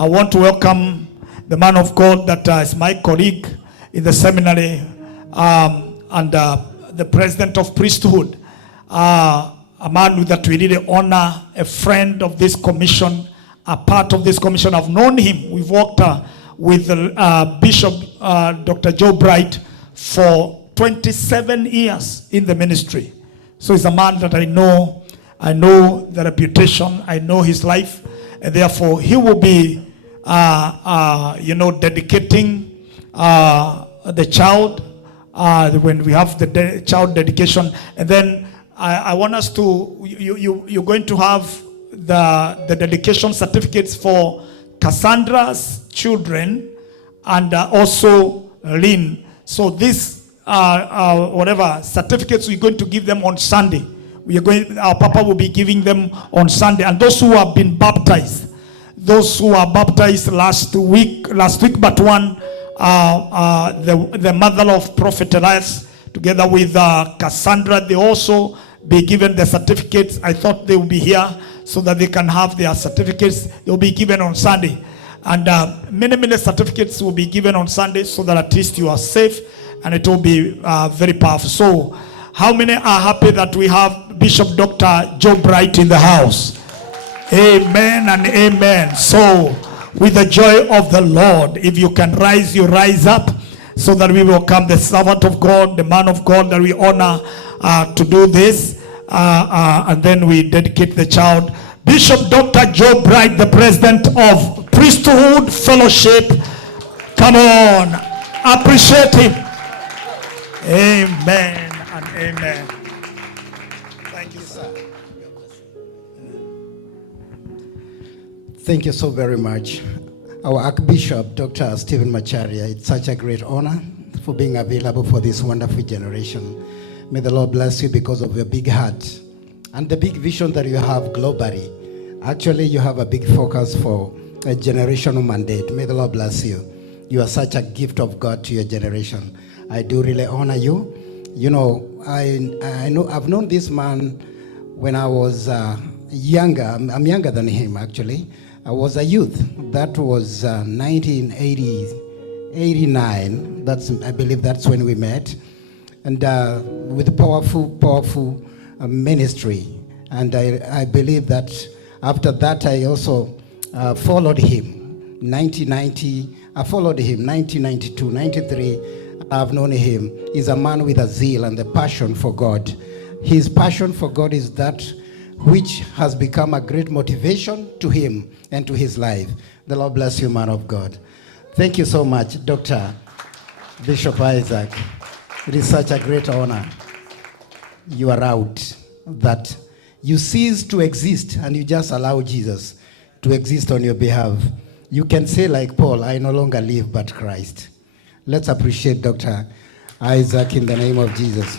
I want to welcome the man of God that is my colleague in the seminary, and the president of priesthood, a man that we really honor, a friend of this commission, a part of this commission. I've known him. We've worked with Bishop Dr.Joe for 27 years in the ministry. So he's a man that I know the reputation, I know his life, and therefore he will be, dedicating the child when we have the child dedication. And then I want us to, you're going to have the dedication certificates for Cassandra's children and also Lynn. So this whatever certificates, we're going to give them on Sunday. Our Papa will be giving them on Sunday. And those who have been baptized, those who are baptized last week but one, the mother of Prophet Elias, together with Cassandra, they also be given the certificates. I thought they will be here so that they can have their certificates. They will be given on Sunday. And many certificates will be given on Sunday so that at least you are safe, and it will be very powerful. So how many are happy that we have Bishop Dr. Joe in the house? Amen and amen. So with the joy of the Lord, if you can rise, you rise up, so that we will come the servant of God, the man of God that we honor to do this, and then we dedicate the child. Bishop Dr. Joe the president of Priesthood Fellowship. Come on, appreciate him. Amen and amen. Thank you, sir. Thank you so very much. Our Archbishop, Dr. Stephen Macharia, it's such a great honor for being available for this wonderful generation. May the Lord bless you because of your big heart and the big vision that you have globally. Actually, you have a big focus for a generational mandate. May the Lord bless you. You are such a gift of God to your generation. I do really honor you. You know, I've known this man when I was younger. I'm younger than him, actually. I was a youth. That was 1989. I believe that's when we met. And with powerful ministry. And I believe that after that, I also followed him. 1990, I followed him. 1992, 93, I've known him. He's a man with a zeal and a passion for God. His passion for God is that which has become a great motivation to him and to his life. The Lord bless you, man of God. Thank you so much, Dr. Bishop Isaac. It is such a great honor. You are out, that you cease to exist and you just allow Jesus to exist on your behalf. You can say like Paul, I no longer live but Christ. Let's appreciate Dr. Isaac in the name of Jesus.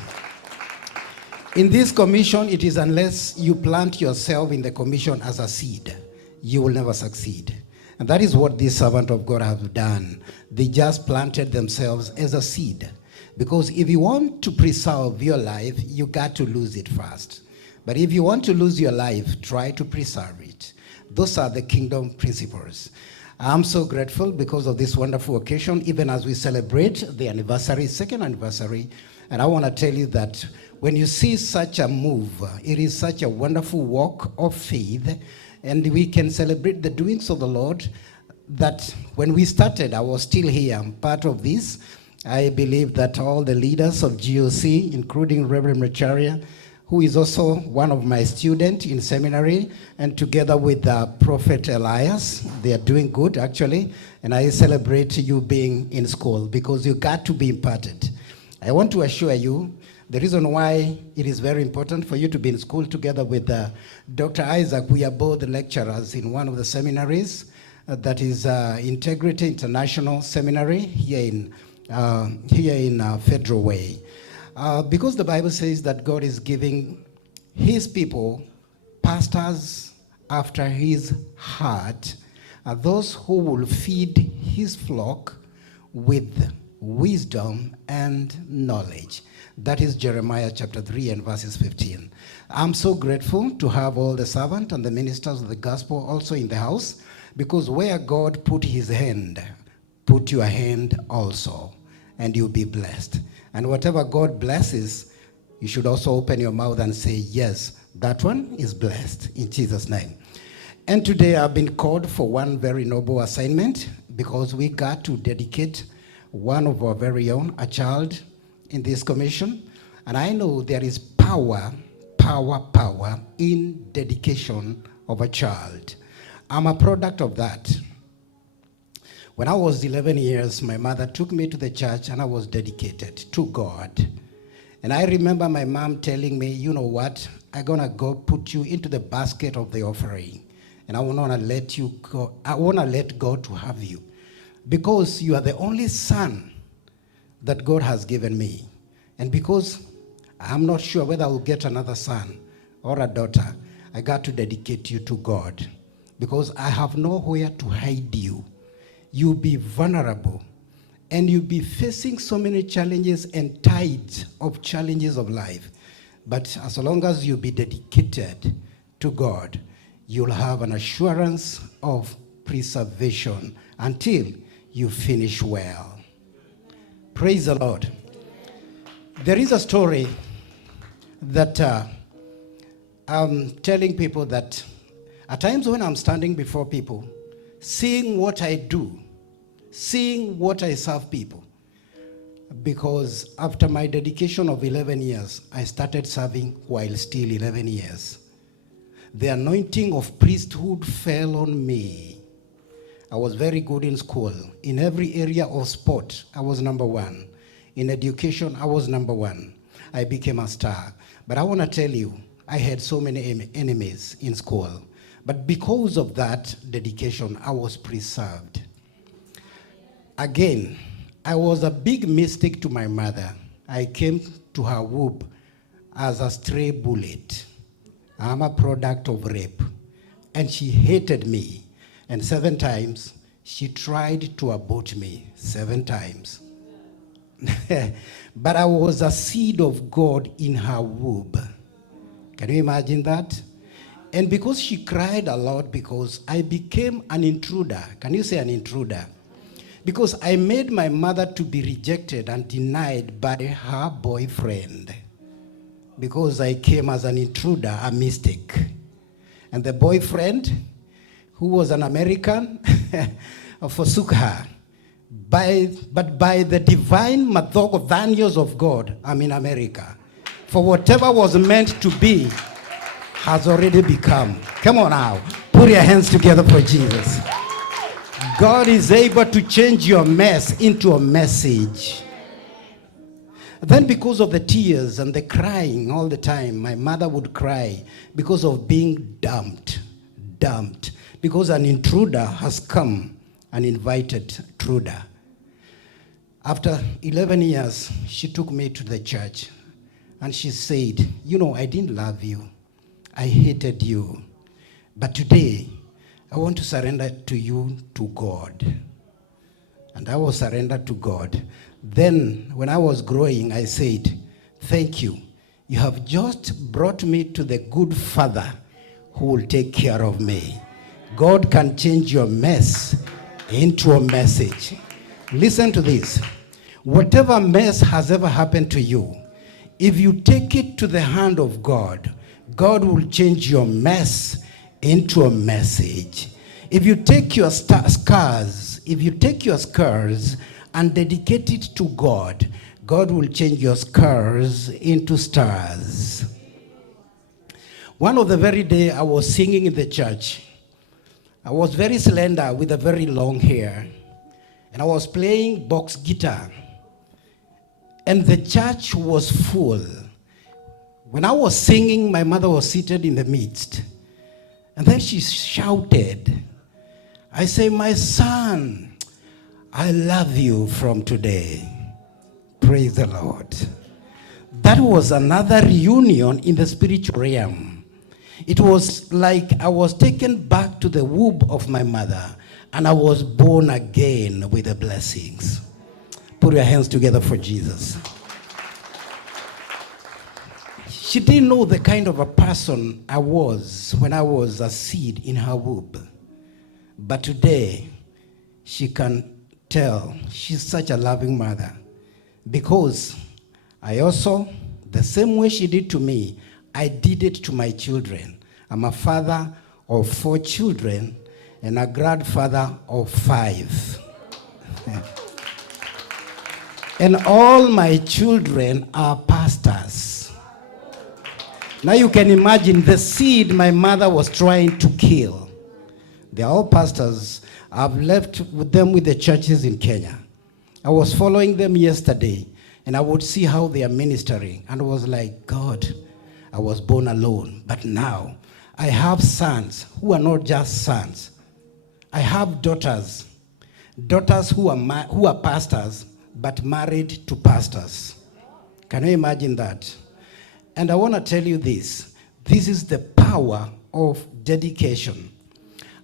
In this commission, it is unless you plant yourself in the commission as a seed, you will never succeed. And that is what this servant of God have done. They just planted themselves as a seed. Because if you want to preserve your life, you got to lose it first. But if you want to lose your life, try to preserve it. Those are the kingdom principles. I'm so grateful because of this wonderful occasion, even as we celebrate the anniversary, second anniversary. And I want to tell you that when you see such a move, it is such a wonderful walk of faith, and we can celebrate the doings of the Lord. That when we started, I was still here. I'm part of this. I believe that all the leaders of GOC, including Reverend Macharia, who is also one of my students in seminary, and together with Prophet Elias, they are doing good actually, and I celebrate you being in school because you got to be imparted. I want to assure you, the reason why it is very important for you to be in school together with Dr. Isaac, we are both lecturers in one of the seminaries, that is Integrity International Seminary here in Federal Way. Because the Bible says that God is giving his people pastors after his heart, those who will feed his flock with wisdom and knowledge. That is Jeremiah chapter 3 and verses 15. I'm so grateful to have all the servants and the ministers of the gospel also in the house. Because where God put his hand, put your hand also, and you'll be blessed. And whatever God blesses, you should also open your mouth and say, yes, that one is blessed, in Jesus' name. And today I've been called for one very noble assignment, because we got to dedicate one of our very own, a child, in this commission. And I know there is power in dedication of a child. I'm a product of that. When I was 11 years, my mother took me to the church and I was dedicated to God. And I remember my mom telling me, you know what, I'm gonna go put you into the basket of the offering. And I wanna let you go, I wanna let God to have you. Because you are the only son that God has given me. And because I'm not sure whether I'll get another son or a daughter, I got to dedicate you to God. Because I have nowhere to hide you. You'll be vulnerable. And you'll be facing so many challenges and tides of challenges of life. But as long as you be dedicated to God, you'll have an assurance of preservation until you finish well. Praise the Lord. There is a story that I'm telling people that at times when I'm standing before people, seeing what I do, seeing what I serve people, because after my dedication of 11 years, I started serving while still 11 years. The anointing of priesthood fell on me. I was very good in school. In every area of sport, I was number one. In education, I was number one. I became a star. But I want to tell you, I had so many enemies in school. But because of that dedication, I was preserved. Again, I was a big mistake to my mother. I came to her womb as a stray bullet. I'm a product of rape. And she hated me. And 7 times, she tried to abort me. 7 times. But I was a seed of God in her womb. Can you imagine that? And because she cried a lot, because I became an intruder. Can you say an intruder? Because I made my mother to be rejected and denied by her boyfriend. Because I came as an intruder, a mistake. And the boyfriend, who was an American, forsook her. But by the divine mathogonios of God, I'm in America. For whatever was meant to be has already become. Come on now. Put your hands together for Jesus. God is able to change your mess into a message. Then because of the tears and the crying all the time, my mother would cry because of being dumped. Because an intruder has come, an invited intruder. After 11 years, she took me to the church and she said, you know, I didn't love you. I hated you. But today, I want to surrender to you, to God. And I was surrendered to God. Then, when I was growing, I said, thank you. You have just brought me to the good Father who will take care of me. God can change your mess into a message. Listen to this. Whatever mess has ever happened to you, if you take it to the hand of God, God will change your mess into a message. If you take your scars and dedicate it to God, God will change your scars into stars. One of the very day I was singing in the church, I was very slender with a very long hair, and I was playing box guitar, and the church was full. When I was singing, my mother was seated in the midst, and then she shouted, I say, my son, I love you from today. Praise the Lord. That was another reunion in the spiritual realm. It was like I was taken back to the womb of my mother, and I was born again with the blessings. Put your hands together for Jesus. She didn't know the kind of a person I was when I was a seed in her womb. But today, she can tell she's such a loving mother. Because I also, the same way she did to me, I did it to my children. I'm a father of 4 children and a grandfather of 5. And all my children are pastors. Now you can imagine the seed my mother was trying to kill. They're all pastors. I've left with them with the churches in Kenya. I was following them yesterday, and I would see how they are ministering. And I was like, God, I was born alone. But now, I have sons who are not just sons. I have daughters who are pastors, but married to pastors. Can you imagine that? And I want to tell you this. This is the power of dedication.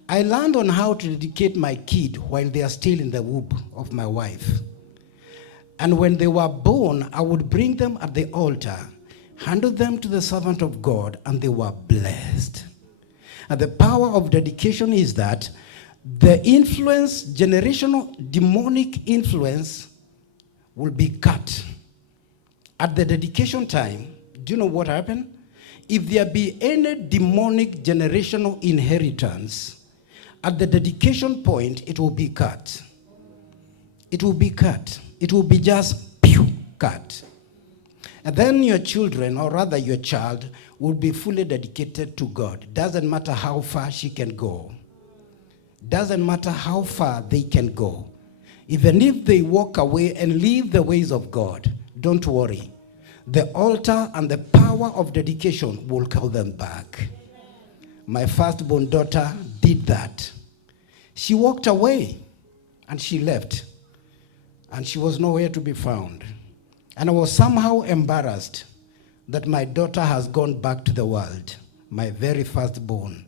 I learned on how to dedicate my kid while they are still in the womb of my wife. And when they were born, I would bring them at the altar, handle them to the servant of God, and they were blessed. And the power of dedication is that the influence, generational demonic influence, will be cut. At the dedication time, do you know what happened? If there be any demonic generational inheritance, at the dedication point, it will be cut. It will be cut. It will be just cut. And then your children, or rather your child, will be fully dedicated to God. Doesn't matter how far she can go. Doesn't matter how far they can go. Even if they walk away and leave the ways of God, don't worry. The altar and the power of dedication will call them back. My firstborn daughter did that. She walked away and she left. And she was nowhere to be found. And I was somehow embarrassed that my daughter has gone back to the world, my very firstborn,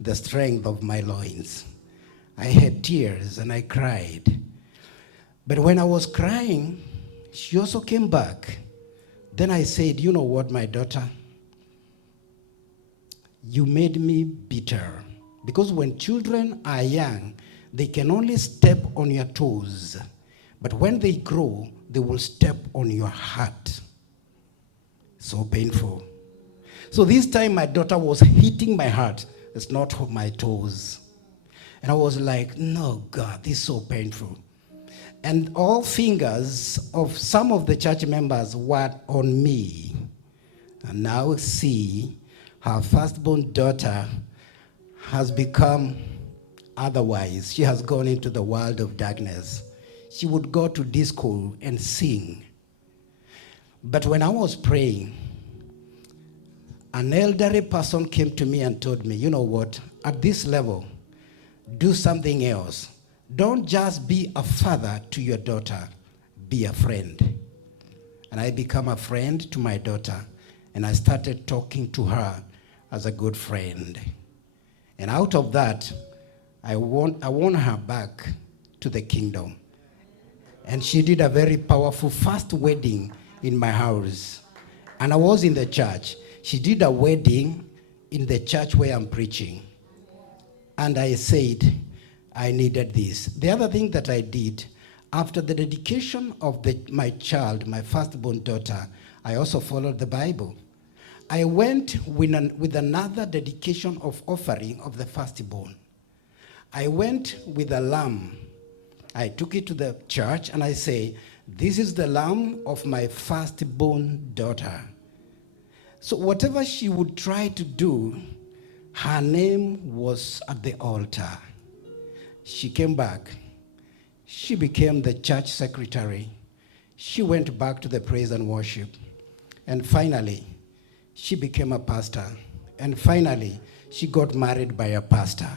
the strength of my loins. I had tears and I cried. But when I was crying, she also came back. Then I said, you know what, my daughter? You made me bitter. Because when children are young, they can only step on your toes. But when they grow, they will step on your heart. So painful. So this time my daughter was hitting my heart. It's not my toes. And I was like, no, God, this is so painful. And all fingers of some of the church members were on me. And now see, her firstborn daughter has become otherwise. She has gone into the world of darkness. She would go to disco and sing. But when I was praying, an elderly person came to me and told me, you know what, at this level, do something else. Don't just be a father to your daughter, be a friend. And I became a friend to my daughter, and I started talking to her as a good friend. And out of that, I won her back to the kingdom. And she did a very powerful first wedding in my house. And I was in the church. She did a wedding in the church where I'm preaching. And I said, I needed this. The other thing that I did, after the dedication of my child, my firstborn daughter, I also followed the Bible. I went with another dedication of offering of the firstborn. I went with a lamb. I took it to the church and I say, this is the lamb of my firstborn daughter. So whatever she would try to do, her name was at the altar. She came back. She became the church secretary. She went back to the praise and worship. And finally, she became a pastor. And finally, she got married by a pastor.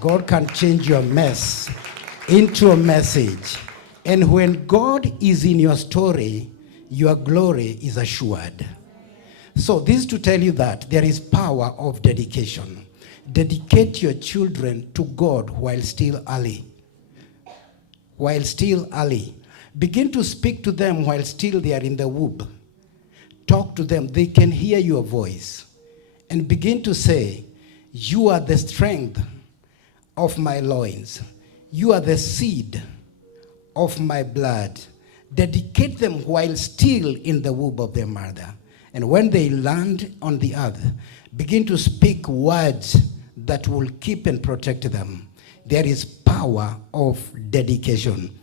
God can change your mess into a message. And when God is in your story, your glory is assured. So this is to tell you that there is power of dedication. Dedicate your children to God while still early. While still early. Begin to speak to them while still they are in the womb. Talk to them. They can hear your voice. And begin to say, you are the strength of my loins. You are the seed of my blood. Dedicate them while still in the womb of their mother. And when they land on the earth, begin to speak words that will keep and protect them. There is power of dedication.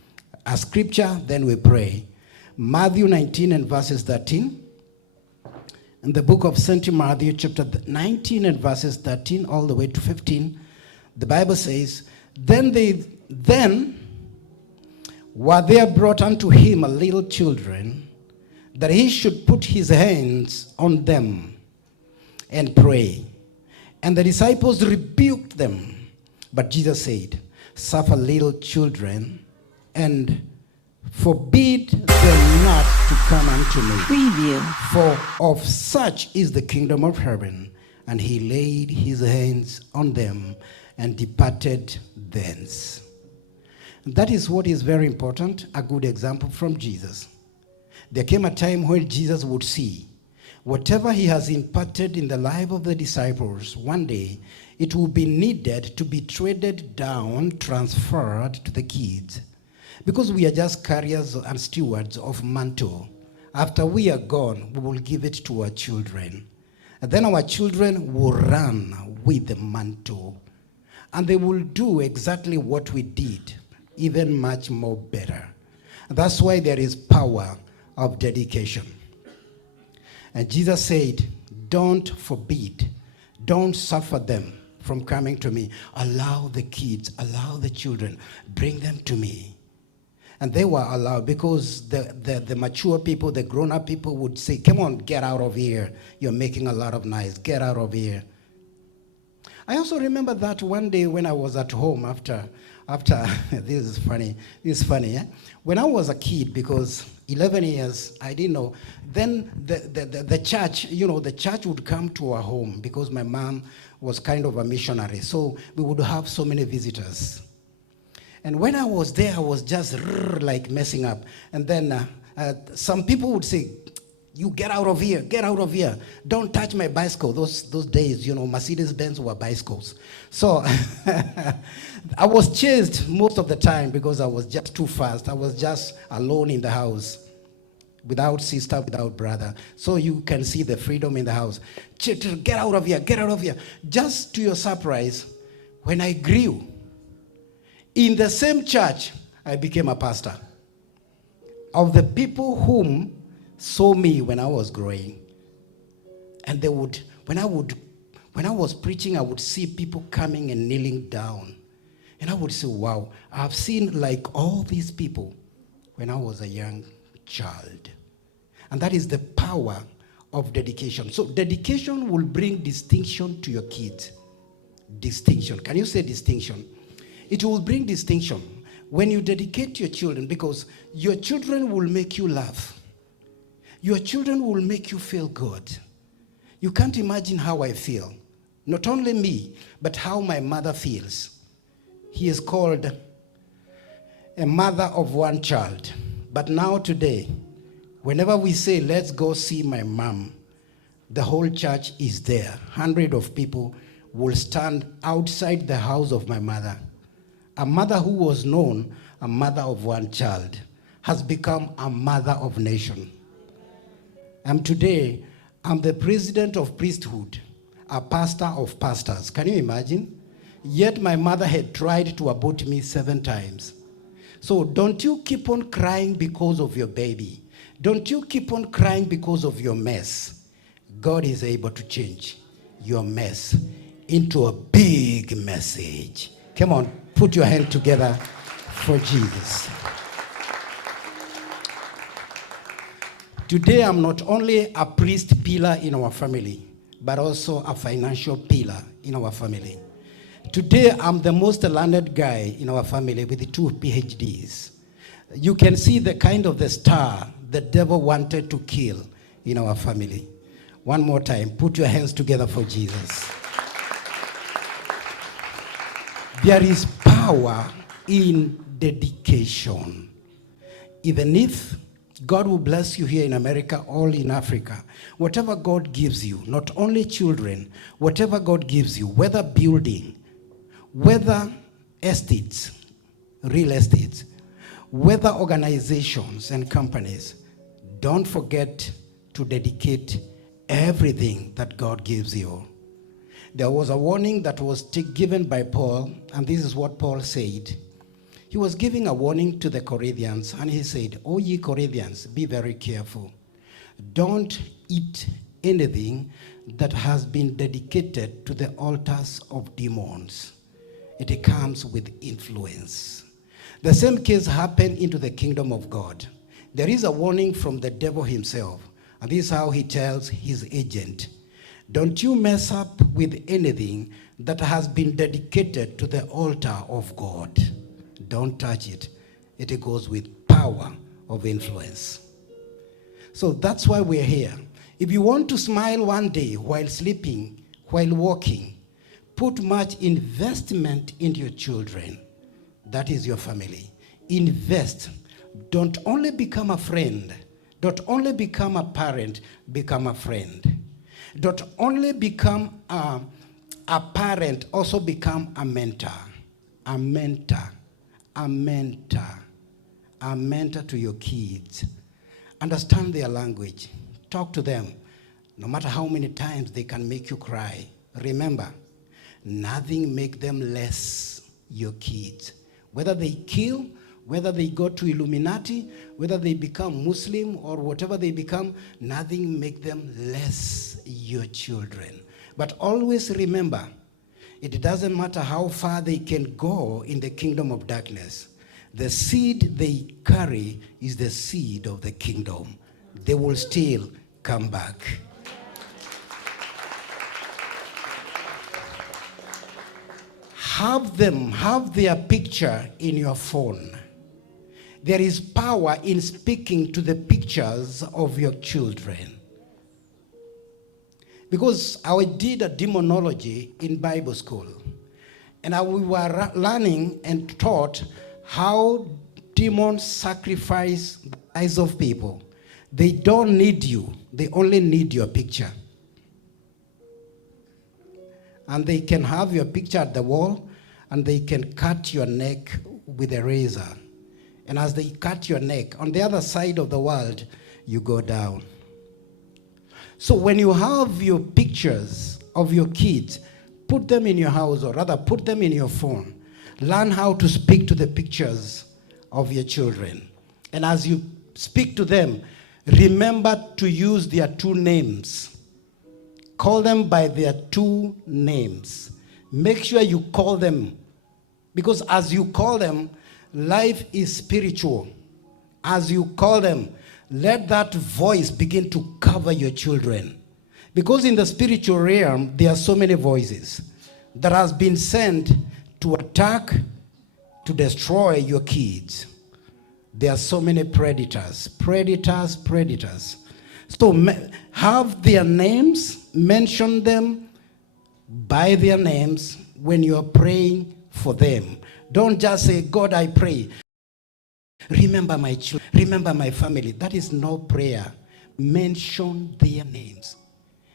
A scripture, then we pray. Matthew 19 and verses 13. In the book of St. Matthew, chapter 19 and verses 13 all the way to 15, the Bible says, Then were there brought unto him a little children, that he should put his hands on them and pray. And the disciples rebuked them. But Jesus said, Suffer little children, and forbid them not to come unto me. Preview. For of such is the kingdom of heaven. And he laid his hands on them and departed thence. That is what is very important, a good example from Jesus. There came a time when Jesus would see whatever he has imparted in the life of the disciples, one day it will be needed to be traded down, transferred to the kids. Because we are just carriers and stewards of mantle. After we are gone, we will give it to our children. And then our children will run with the mantle. And they will do exactly what we did, even much more better. And that's why there is power of dedication. And Jesus said, don't forbid, don't suffer them from coming to me. Allow the kids, allow the children, bring them to me. And they were allowed because the mature people, the grown-up people would say, come on, get out of here. You're making a lot of noise. Get out of here. I also remember that one day when I was at home after this is funny. Eh? When I was a kid, because 11 years, I didn't know. Then the church, the church would come to our home because my mom was kind of a missionary. So we would have so many visitors. And when I was there, I was just like messing up. And then some people would say, you get out of here, get out of here. Don't touch my bicycle. Those days, Mercedes-Benz were bicycles. So I was chased most of the time because I was just too fast. I was just alone in the house, without sister, without brother. So you can see the freedom in the house. Get out of here, get out of here. Just to your surprise, when I grew, in the same church, I became a pastor. Of the people whom saw me when I was growing, and they would, when I was preaching, I would see people coming and kneeling down, and I would say, wow, I've seen like all these people when I was a young child. And that is the power of dedication. So dedication will bring distinction to your kids. Distinction. Can you say distinction? It will bring distinction when you dedicate your children, because your children will make you laugh. Your children will make you feel good. You can't imagine how I feel. Not only me, but how my mother feels. He is called a mother of one child. But now today, whenever we say, let's go see my mom, the whole church is there. Hundreds of people will stand outside the house of my mother. A mother who was known a mother of one child has become a mother of nation. And today, I'm the president of priesthood, a pastor of pastors. Can you imagine? Yet my mother had tried to abort me 7 times. So don't you keep on crying because of your baby. Don't you keep on crying because of your mess. God is able to change your mess into a big message. Come on, put your hand together for Jesus. Today, I'm not only a priest pillar in our family, but also a financial pillar in our family. Today, I'm the most learned guy in our family with 2 PhDs. You can see the kind of the star the devil wanted to kill in our family. One more time, put your hands together for Jesus. There is power in dedication. Even if God will bless you here in America, all in Africa, whatever God gives you, not only children, whatever God gives you, whether building, whether estates, real estates, whether organizations and companies, don't forget to dedicate everything that God gives you. There was a warning that was given by Paul, and this is what Paul said. He was giving a warning to the Corinthians, and he said, "O ye Corinthians, be very careful. Don't eat anything that has been dedicated to the altars of demons. It comes with influence." The same case happened into the kingdom of God. There is a warning from the devil himself, and this is how he tells his agent, "Don't you mess up with anything that has been dedicated to the altar of God. Don't touch it. It goes with power of influence." So that's why we're here. If you want to smile one day while sleeping, while walking, put much investment into your children. That is your family. Invest. Don't only become a friend. Don't only become a parent, become a friend. Don't only become a parent, also become a mentor. A mentor. A mentor. A mentor to your kids. Understand their language. Talk to them. No matter how many times they can make you cry. Remember, nothing make them less your kids. Whether they kill, whether they go to Illuminati, whether they become Muslim or whatever they become, nothing make them less your children. But always remember, it doesn't matter how far they can go in the kingdom of darkness. The seed they carry is the seed of the kingdom. They will still come back. Have their picture in your phone. There is power in speaking to the pictures of your children. Because I did a demonology in Bible school, and we were learning and taught how demons sacrifice the lives of people. They don't need you. They only need your picture. And they can have your picture at the wall, and they can cut your neck with a razor. And as they cut your neck, on the other side of the world, you go down. So when you have your pictures of your kids, put them in your house, or rather put them in your phone. Learn how to speak to the pictures of your children. And as you speak to them, remember to use their two names. Call them by their two names. Make sure you call them, because as you call them, life is spiritual. As you call them, let that voice begin to cover your children. Because in the spiritual realm, there are so many voices that has been sent to attack, to destroy your kids. There are so many predators. So have their names, mention them by their names when you're praying for them. Don't just say, "God, I pray. Remember my children, remember my family." That is no prayer. Mention their names.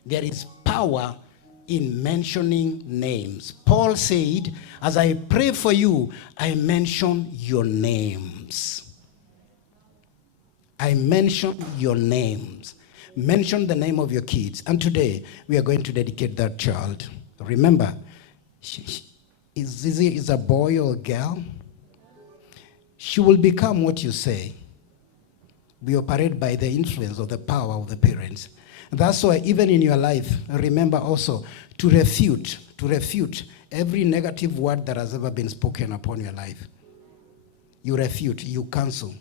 There is power in mentioning names. Paul said, "As I pray for you, I mention your names." I mention your names. Mention the name of your kids. And today, we are going to dedicate that child. Remember, is a boy or a girl? She will become what you say. We operate by the influence of the power of the parents. That's why even in your life, remember also to refute every negative word that has ever been spoken upon your life. You refute, you cancel.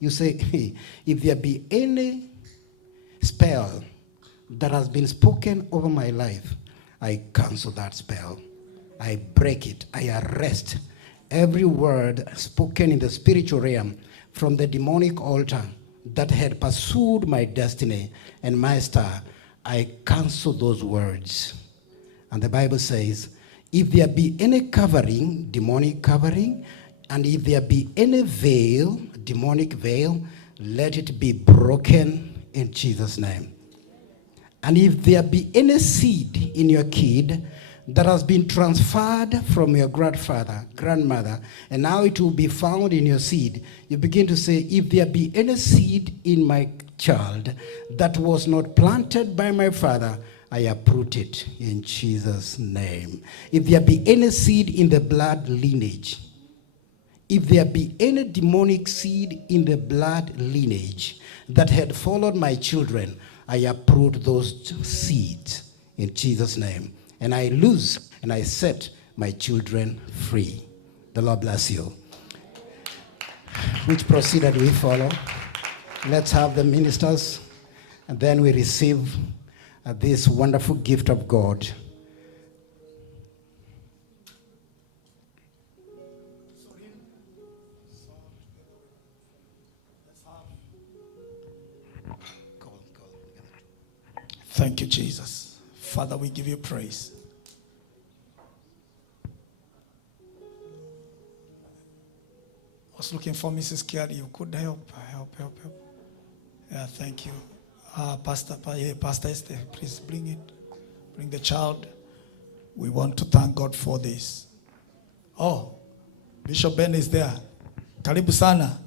You say, "Hey, if there be any spell that has been spoken over my life, I cancel that spell. I break it. I arrest every word spoken in the spiritual realm from the demonic altar that had pursued my destiny and my star. I cancel those words." And the Bible says, "If there be any covering, demonic covering, and if there be any veil, demonic veil, let it be broken in Jesus' name. And if there be any seed in your kid that has been transferred from your grandmother, and now it will be found in your seed. You begin to say, if there be any seed in my child that was not planted by my father, I uproot it in Jesus' name. If there be any seed in the blood lineage, if there be any demonic seed in the blood lineage that had followed my children, I uproot those seeds in Jesus' name. And I loose and I set my children free. The Lord bless you. Which procedure do we follow? Let's have the ministers, and then we receive this wonderful gift of God. Thank you, Jesus. Father, we give you praise. I was looking for Mrs. Kiari. You could help. Yeah, thank you. Pastor Esther, please bring it. Bring the child. We want to thank God for this. Oh, Bishop Ben is there. Karibu sana.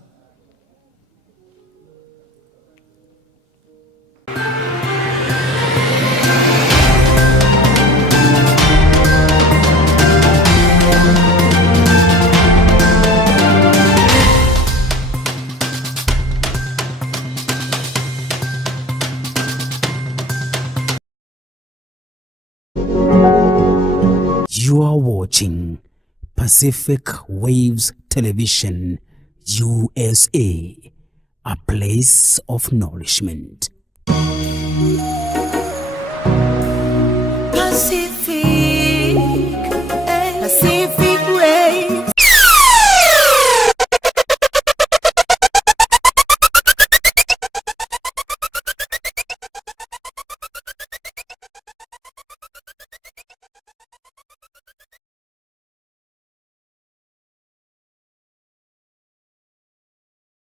You are watching Pacific Waves Television, USA, a place of nourishment.